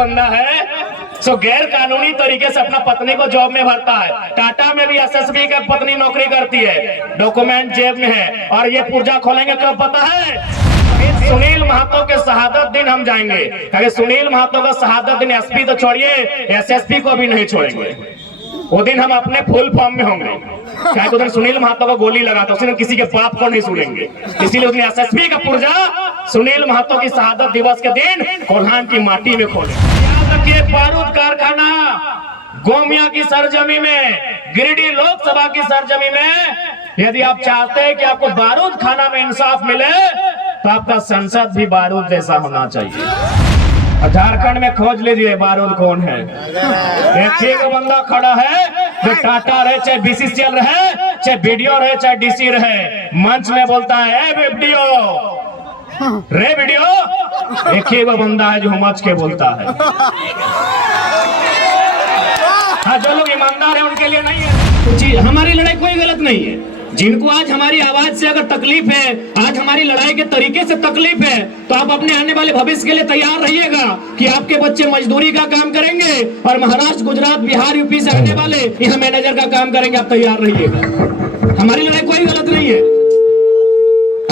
बंदा है सो गैर कानूनी तरीके से अपना पत्नी को जॉब में भरता है। टाटा में भी एसएसबी का पत्नी नौकरी करती है, डॉक्यूमेंट जेब में है, और ये पुर्जा खोलेंगे कब पता है? सुनील महतो के शहादत दिन हम जाएंगे, क्योंकि सुनील महतो का शहादत दिन एसपी तो छोड़िए एसएसपी को भी नहीं छोड़ेंगे। वो दिन हम अपने फुल फॉर्म में होंगे, क्या उधर सुनील महतो को गोली लगा तो उस दिन किसी के बाप को नहीं सुनेंगे। इसीलिए उसने एसएसपी का पुर्जा सुनील महतो की शहादत दिवस के दिन कोल्हान की माटी में खोले। याद रखिए, बारूद कारखाना गोमिया की सरजमी में, गिरिडीह लोकसभा की सरजमी में यदि आप चाहते हैं कि आपको बारूद खाना में इंसाफ मिले तो आपका संसद भी बारूद जैसा होना चाहिए। झारखंड में खोज लीजिए बारूद कौन है। एक बंदा खड़ा है जो टाटा रहे, चाहे बीसीसीएल रहे, चाहे बीडीओ रहे, चाहे डीसी रहे, मंच में बोलता है ए वीडियो रे वीडियो। एक ही वो बंदा है जो मंच के बोलता है। हाँ, जो लोग ईमानदार है उनके लिए नहीं है। हमारी लड़ाई कोई गलत नहीं है। जिनको आज हमारी आवाज से अगर तकलीफ है, आज हमारी लड़ाई के तरीके से तकलीफ है, तो आप अपने आने वाले भविष्य के लिए तैयार रहिएगा कि आपके बच्चे मजदूरी का काम करेंगे और महाराष्ट्र, गुजरात, बिहार, यूपी से आने वाले यहाँ मैनेजर का काम करेंगे। आप तैयार रहिएगा। हमारी लड़ाई कोई गलत नहीं है।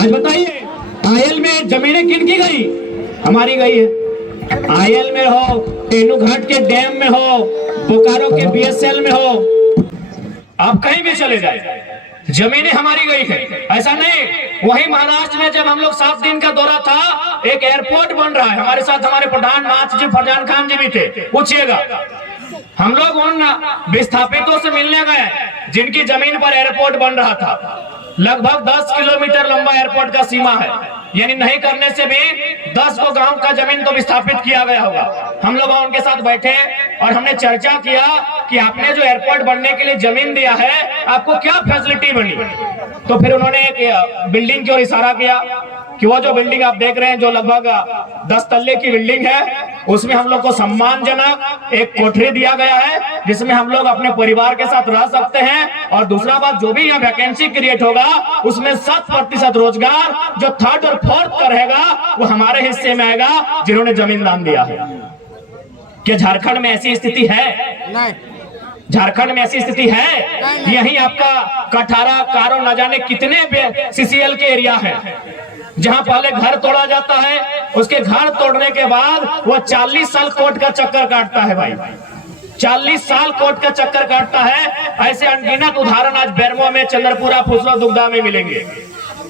आज बताइए, आयल में जमीनें किन की गई? हमारी गई है। आयल में हो, तेनू घाट के डैम में हो, बोकारो के बीएसएल में हो, आप कहीं भी चले जाए, जमीनें हमारी गई है। ऐसा नहीं, वही महाराष्ट्र में जब हम लोग 7 दिन का दौरा था, एक एयरपोर्ट बन रहा है, हमारे साथ हमारे प्रधान महासचिव जी फरजान खान जी भी थे। पूछिएगा, हम लोग उन विस्थापितों से मिलने गए जिनकी जमीन पर एयरपोर्ट बन रहा था। लगभग 10 किलोमीटर लंबा एयरपोर्ट का सीमा है, यानी नहीं करने से भी 10 को गांव का जमीन तो विस्थापित किया गया होगा। हम लोग उनके साथ बैठे और हमने चर्चा किया कि आपने जो एयरपोर्ट बनने के लिए जमीन दिया है, आपको क्या फैसिलिटी बनी। तो फिर उन्होंने एक बिल्डिंग की ओर इशारा किया कि वो जो बिल्डिंग आप देख रहे हैं, जो लगभग 10 तल्ले की बिल्डिंग है, उसमें हम लोग को सम्मानजनक एक कोठरी दिया गया है जिसमें हम लोग अपने परिवार के साथ रह सकते हैं। और दूसरा बात, जो भी यहाँ वैकेंसी क्रिएट होगा उसमें 7% रोजगार जो 3rd और 4th का रहेगा वो हमारे हिस्से में आएगा, जिन्होंने जमीन दान दिया है। क्या झारखंड में ऐसी स्थिति है? नहीं। झारखंड में ऐसी स्थिति है? यही आपका कठारा, कारो, न जाने कितने सीसीएल के एरिया है जहां पहले घर तोड़ा जाता है, उसके घर तोड़ने के बाद वो 40 साल कोर्ट का चक्कर काटता है। भाई 40 साल कोर्ट का चक्कर काटता है। ऐसे अनगिनत उदाहरण आज बेरमो में, चंद्रपुरा, फुसला, दुग्धा में मिलेंगे।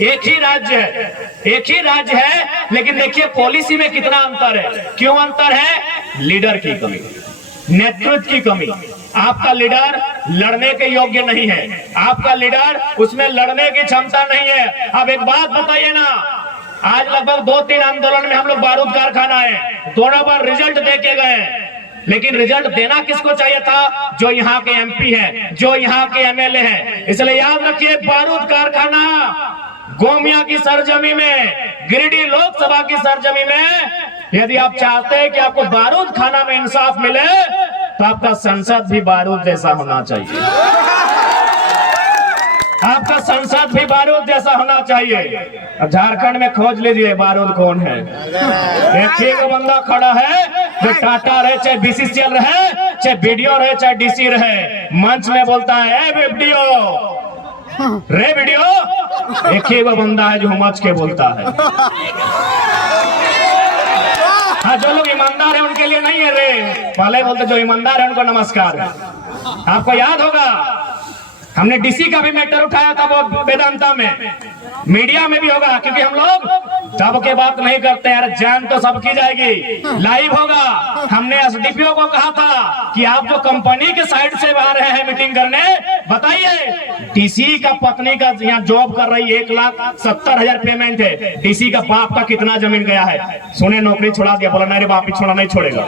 एक ही राज्य है, एक ही राज्य है, लेकिन देखिए पॉलिसी में कितना अंतर है। क्यों अंतर है? लीडर की कमी, नेतृत्व की कमी। आपका लीडर लड़ने के योग्य नहीं है, आपका लीडर उसमें लड़ने की क्षमता नहीं है। अब एक बात बताइए ना, आज लगभग 2-3 आंदोलन में हम लोग बारूद कारखाना है, दोनों बार रिजल्ट दे के गए, लेकिन रिजल्ट देना किसको चाहिए था? जो यहाँ के एमपी है, जो यहाँ के एमएलए है। इसलिए याद रखिए, बारूद कारखाना गोमिया की सरजमी में, गिरिडीह लोकसभा की सरजमी में यदि आप चाहते हैं कि आपको बारूद खाना में इंसाफ मिले तो आपका संसद भी बारूद जैसा होना चाहिए। आपका संसद भी बारूद जैसा होना चाहिए। झारखंड में खोज लीजिए बारूद कौन है। एक बंदा खड़ा है जो टाटा रहे, चाहे बीसीसीएल रहे, चाहे बीडीओ रहे, चाहे डीसी रहे, मंच में बोलता है ए वीडियो रे वीडियो। एक ही वो बंदा है जो मंच के बोलता है। हाँ, जो लोग ईमानदार है उनके लिए नहीं है रे, पहले बोलते जो ईमानदार है उनको नमस्कार है। आपको याद होगा हमने डीसी का भी मैटर उठाया था, वो वेदांता में, मीडिया में भी होगा, क्योंकि हम लोग दब के बात नहीं करते यार, जान तो सबकी जाएगी, लाइव होगा। हमने एसडीपीओ को कहा था कि आप जो कंपनी के साइड से आ रहे हैं मीटिंग करने, बताइए डीसी का पत्नी का यहाँ जॉब कर रही, 1,70,000 पेमेंट है, डीसी का बाप का कितना जमीन गया है? सुने नौकरी छोड़ा दिया, बोला नहीं रे बाप छोड़ा नहीं छोड़ेगा।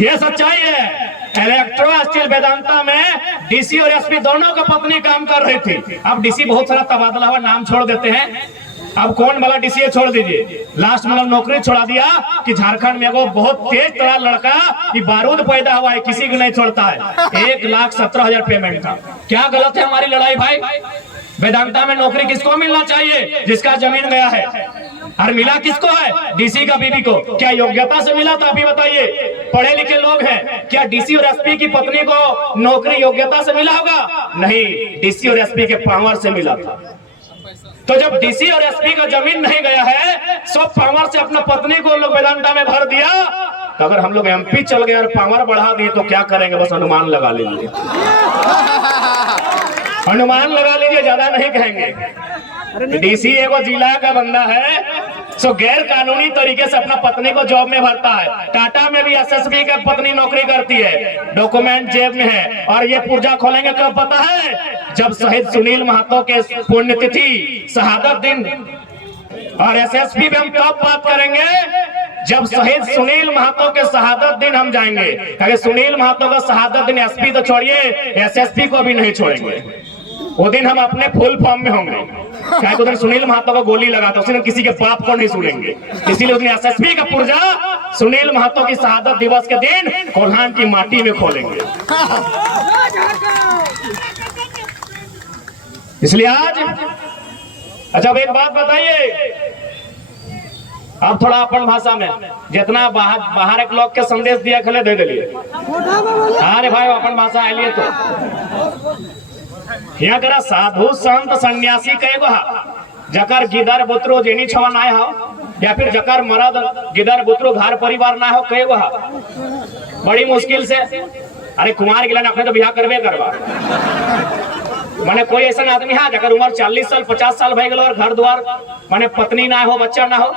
ये सच्चाई है। इलेक्ट्रो स्टील वेदांता में डीसी और एसपी दोनों का पत्नी काम कर रही थी। अब डीसी बहुत सारा तबादला हुआ, नाम छोड़ देते हैं, अब कौन वाला डीसी छोड़ दीजिए। लास्ट में नौकरी छोड़ा दिया कि झारखंड में वो बहुत तेज तरह लड़का कि बारूद पैदा हुआ है, किसी को नहीं छोड़ता है। 1,17,000 पेमेंट था। क्या गलत है हमारी लड़ाई भाई? वेदांता में नौकरी किसको मिलना चाहिए? जिसका जमीन गया है। और मिला किसको है? डीसी का बीबी को। क्या योग्यता से मिला? तो अभी बताइए, पढ़े लिखे लोग हैं, क्या डीसी और एसपी की पत्नी को नौकरी योग्यता से मिला होगा? नहीं, डीसी और एसपी के पावर से मिला था। तो जब डीसी और एसपी का जमीन नहीं गया है, सब पावर से अपना पत्नी को लोग वेदांता में भर दिया। तो अगर हम लोग एमपी चल गए और पावर बढ़ा दिए तो क्या करेंगे? बस अनुमान लगा लीजिए, अनुमान लगा लीजिए, ज्यादा नहीं कहेंगे। डीसी एगो जिला का बंदा है, सो गैर कानूनी तरीके से अपना पत्नी को जॉब में भरता है। टाटा में भी एसएसबी का पत्नी नौकरी करती है, डॉक्यूमेंट जेब में है। और ये पुर्जा खोलेंगे कब पता है? जब शहीद सुनील महतो के पुण्यतिथि शहादत दिन। और एसएसपी पे हम कब बात करेंगे? जब शहीद सुनील महतो के शहादत दिन हम जाएंगे। क्योंकि सुनील महतो का शहादत दिन एसपी तो छोड़िए, एसएसपी को भी नहीं छोड़ेंगे। वो दिन हम अपने फुल फॉर्म में होंगे। क्या उधर सुनील महतो को गोली लगा था, उसने किसी के बाप को नहीं सुनेंगे। इसीलिए उसने एसएसपी का पुर्जा सुनील महतो की शहादत दिवस के दिन कोल्हान की माटी में खोलेंगे। इसलिए आज अच्छा, अब एक बात बताइए, अब थोड़ा अपन भाषा में जितना बाहर एक लोग के संदेश दिया खले दे दिलिए। अरे भाई अपन भाषा आइलिए तो यहाँ करा साधु संत सन्यासी कएगो जकर गिदर बुतरो जेनी छवा ना हो, या फिर जकर मरद गिदर बुतरो घर परिवार ना हो, कएगो बड़ी मुश्किल से। अरे कुमार गिला अपने तो बिहार करबे करवा। माने कोई ऐसा आदमी है जकर उम्र 40 साल 50 साल भय गलो और घर द्वार माने पत्नी ना हो, बच्चा ना हो।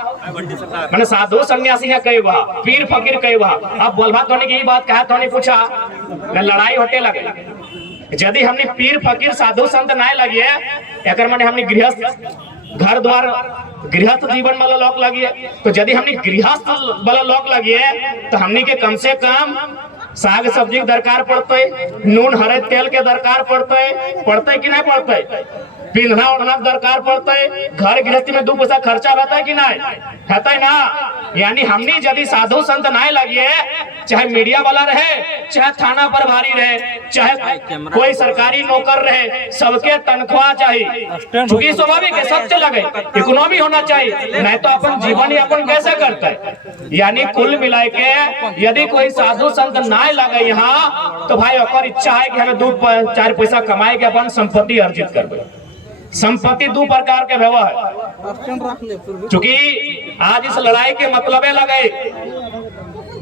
माने साधु सन्यासी है कई बा, पीर फकीर कई बा। अब बोलबा तोने की बात कहा, तोने पूछा लड़ाई होटे लगे। यदि हमने पीर फकीर साधु संत ना लगिए, एकर माने हमने गृहस्थ घर द्वार गृहस्थ जीवन वाला लोग लगिए। तो यदि हमने गृहस्थ वाला लोग लगिए तो हमने के कम से कम साग सब्जी के दरकार पड़ते, नून हरे तेल के दरकार पड़ते कि नहीं पड़ते? पिंधना ओढ़ना दरकार पड़ते, घर गृहस्थी में 2 पैसा खर्चा रहता है कि नहीं रहता है ना। यानी हमने यदि साधु संत ना लगिए, चाहे मीडिया वाला रहे, चाहे थाना प्रभारी रहे, चाहे कोई सरकारी नौकर रहे, सबके तनख्वाह चाहिए। चूंकि स्वाभाविक है, सबसे लगे, इकोनॉमी होना चाहिए, नहीं तो अपन जीवन यापन कैसे करते हैं। यानी कुल मिला के यदि कोई साधु संत ना लगे यहाँ, तो भाई ओकर इच्छा है कि हमें 2-4 पैसा कमाए के अपन संपत्ति अर्जित करबे। संपत्ति 2 प्रकार के व्यवहार है, चूंकि आज इस लड़ाई के मतलबे लगे।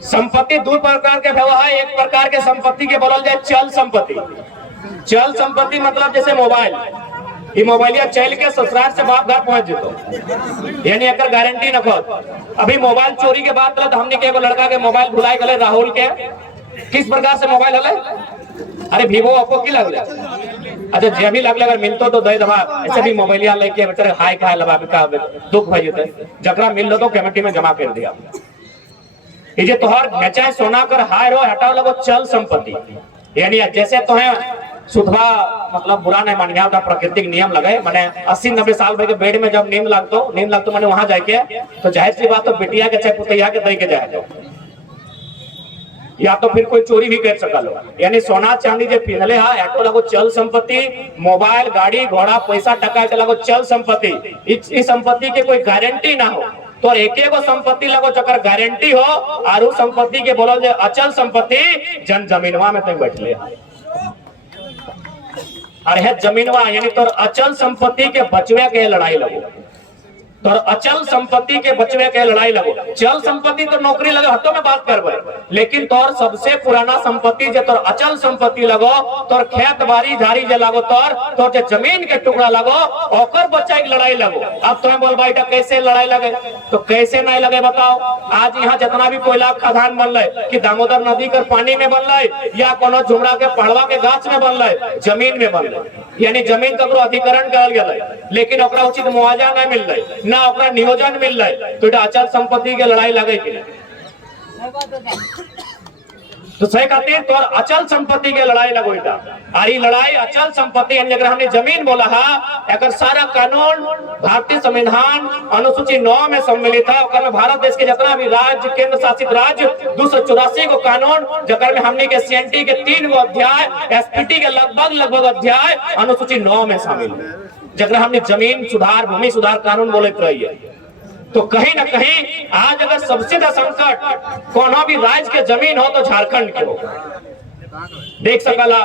संपत्ति 2 प्रकार के व्यवहार है। एक प्रकार के संपत्ति के बोलल जाए चल संपत्ति। चल संपत्ति मतलब जैसे मोबाइल, ये मोबाइलिया चल के ससुराल से बाप घर पहुंच जेतो, यानी एकर गारंटी न खो। अभी मोबाइल चोरी के बाद तो हमने के एगो लड़का के मोबाइल भुलाए गए, राहुल के। किस प्रकार से मोबाइल हले? अरे वीवो ओप्पो की लगले, अच्छा जे भी लगले अगर मिलतो तो दे दबा। ऐसे भी मोबाइलिया लेके बेचारे हाय खाए लगा का दुख भई जेते, जकरा मिल लो तो कमेटी में जमा कर दिया। ये जे तोहर बेचाए सोना कर हाय रो हटाओ लगो चल संपत्ति। यानी जैसे तो है सुधवा मतलब बुरा नहीं मानिया, प्राकृतिक नियम लगे। मैंने 80-90 साल भर के बेड में जब नींद लगतो मैंने वहां जाके तो जाहिर सी बात तो बेटिया के चाहे पुतैया के दे के जाए दो, या तो फिर कोई चोरी भी कर सका लो। यानी सोना चांदी जो पिघले है एटो लगो चल संपत्ति, मोबाइल गाड़ी घोड़ा पैसा टका के लगो चल संपत्ति। इस संपत्ति के कोई गारंटी ना हो, तो एक संपत्ति लगो जकर गारंटी हो। और उस संपत्ति के बोलो जो अचल संपत्ति जन जमीनवा में तो बैठले, अरे जमीनवा यानी तो अचल संपत्ति के बचवे के लड़ाई लगो, तो अचल संपत्ति के बचवे के लड़ाई लगो। चल संपत्ति तो नौकरी लगे हटो में बात करबे, लेकिन तोर सबसे पुराना संपत्ति जो तोर अचल संपत्ति लगो, तोर खेत बाड़ी झाड़ी जे लगो, तोर जो जमीन के टुकड़ा लगो, ओकर बच्चा की लड़ाई लगो। अब तुम्हें बोल भाई कैसे लड़ाई लगे, तो कैसे नहीं लगे बताओ। आज यहाँ जितना भी कोयला खदान बन रहे कि दामोदर नदी के पानी में बन रहे या कोनो झुमरा के पढ़वा के गाछ में बन रहे, जमीन में बन रहे। यानी जमीन ककरो अधिकरण करल गेलै, लेकिन ओकरा उचित मुआवजा नहीं मिल रही, ना ओकरा नियोजन मिल रहा है, तो अचल संपत्ति के लड़ाई लगे कि नहीं। तो सही खातिर तो अचल संपत्ति के लड़ाई लगो। और ये लड़ाई अचल संपत्ति यानी हमने जमीन बोला है, अगर सारा कानून भारतीय संविधान अनुसूची 9 में सम्मिलित है। भारत देश के जितना भी राज्य केंद्र शासित राज्य 284 को कानून, जकर में हमने के सीएनटी के 3 गो अध्याय, एसपीटी के लगभग अध्याय अनुसूची 9 में शामिल है, जगह हमने जमीन सुधार भूमि सुधार कानून बोलते रहिए। तो कहीं ना कहीं आज अगर सबसे ज्यादा संकट कोनो भी राज्य के जमीन हो तो झारखंड के हो। देख सकला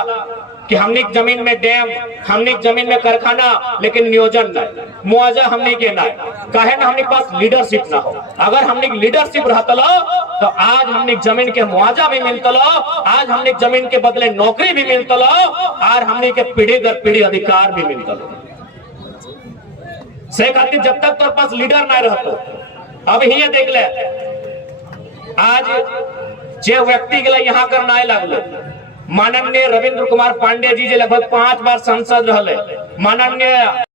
कि हमने जमीन में डैम, हमने जमीन में कारखाना, लेकिन नियोजन नहीं, मुआवजा हमने के नहीं, काहे ना हमने पास लीडरशिप ना हो। अगर हमने लीडरशिप रहता तो आज हमने जमीन के मुआवजा भी मिलता, आज हमने जमीन के बदले नौकरी भी मिलता, और हमने के पीढ़ी दर पीढ़ी अधिकार भी मिलता। से खातिर जब तक तोर पास लीडर ना रहतो, अब ही देख ले आज जे व्यक्ति के लिए यहाँ करना लगल, माननीय रविंद्र कुमार पांडे जी जे लगभग 5 बार सांसद रहले, माननीय